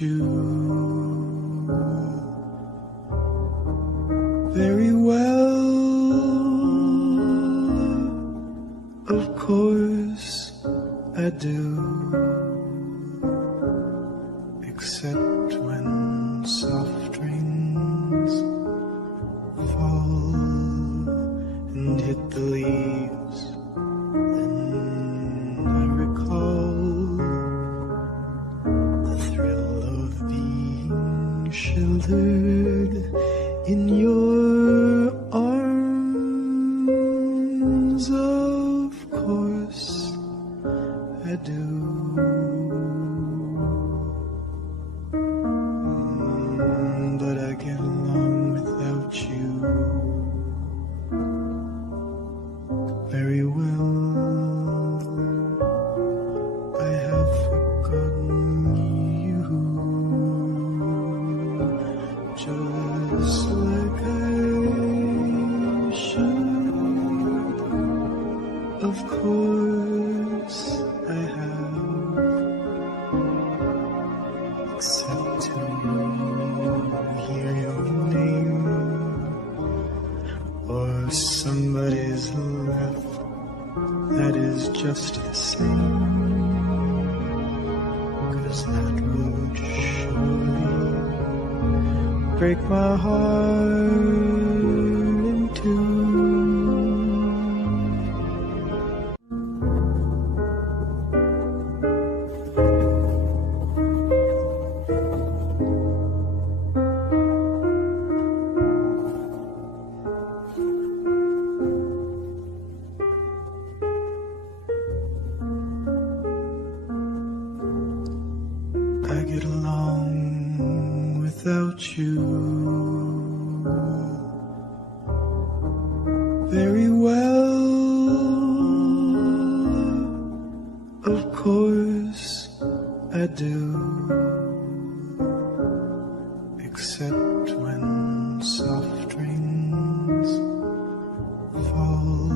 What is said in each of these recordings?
you. Very well, of course I do, except when soft rains fall and hit the leaves. Then I recall the thrill of being sheltered in your arms. Of course I do. But I get along without you very well. I have forgotten you, just like I should. Of course I have, except to hear your name or somebody's laugh. That is just the same, 'cause that would surely break my heart in two. I get along without you very well. Of course I do, except when soft rains fall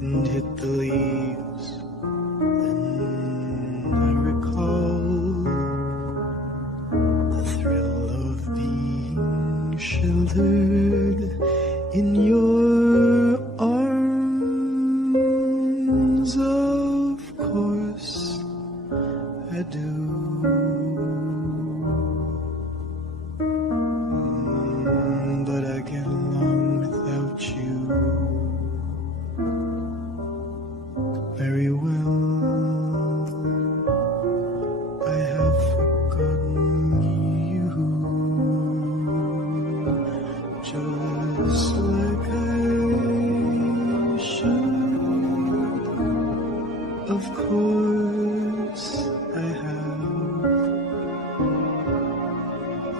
and hit the leaves. Then I recall the thrill of being sheltered in your arms. Of course I do. But I get along without you very well. I have forgotten you, just like I should. Of course I have,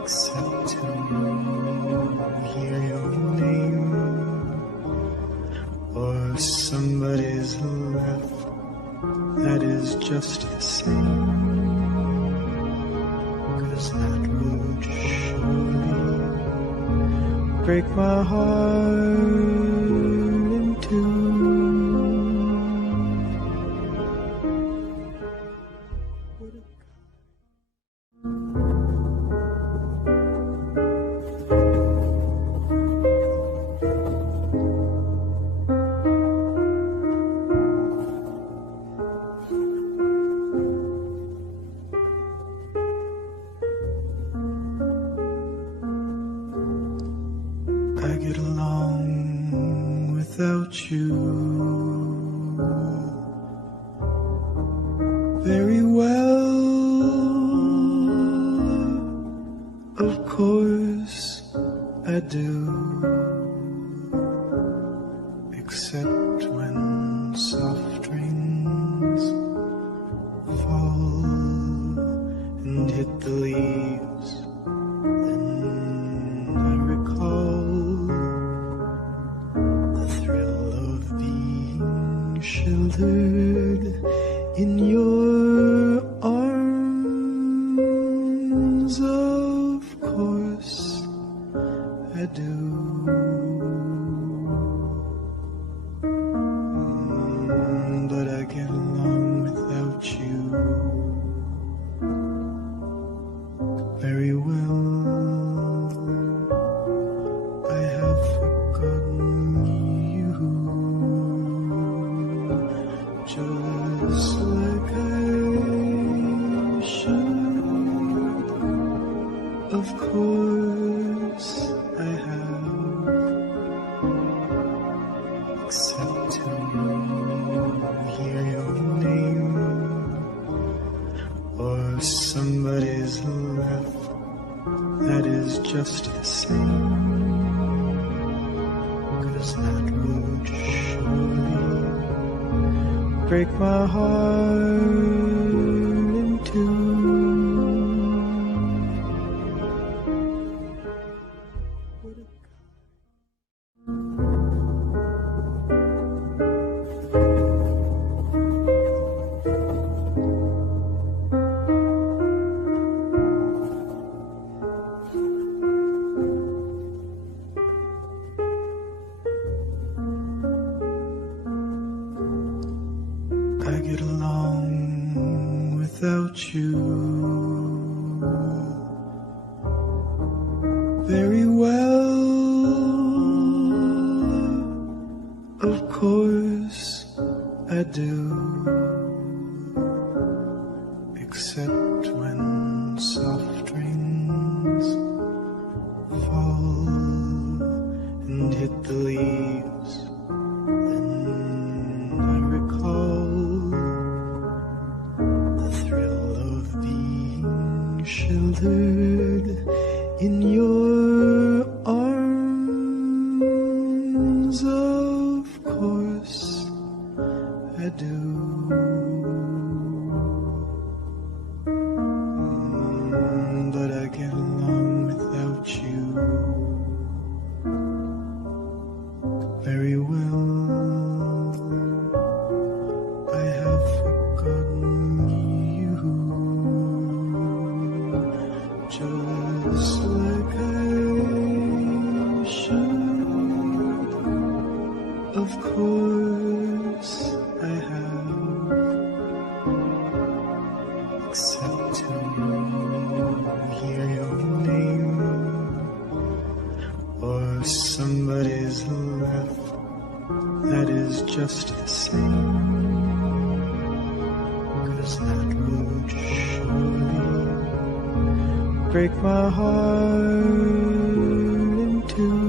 except to hear your name or somebody's laugh. That is just the same, 'cause that would surely break my heart in two. I get along without you very well. Of course I do, except when soft rains fall and hit the leaves. Then I recall the thrill of being sheltered in your arms. Of course I do. But I get along without you except to hear your name or somebody's laugh that is just the same, 'cause that would surely break my heart in two. I get along without you very well. Of course I do, except when soft rains fall and hit the leaves. Then I recall the thrill of being sheltered in your arms. Of course I do. But I get along without you very well. I have forgotten you, just like I should. Of course I have, except to hear your name or somebody's laugh that is just the same, 'cause that would surely break my heart in two.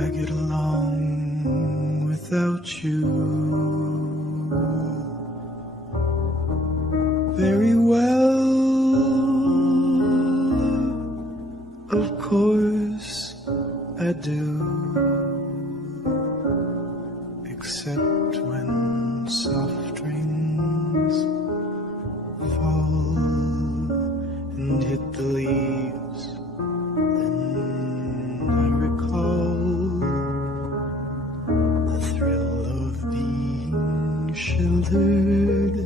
I get along without you very well. Of course I do, except when soft rains fall and hit the leaves. Then I recall the thrill of being sheltered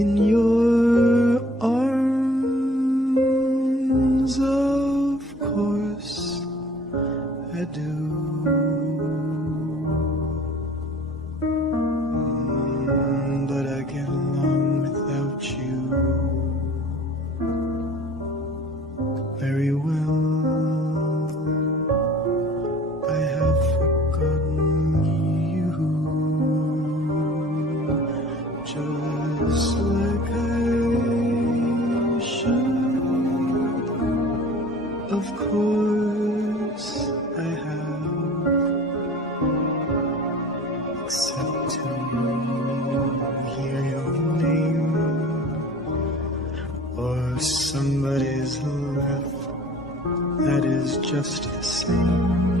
in your arms. Of course I do. But I get along without you very well. I have forgotten you, just like I should. Of course I have, except to hear your name or somebody's laugh that is just the same,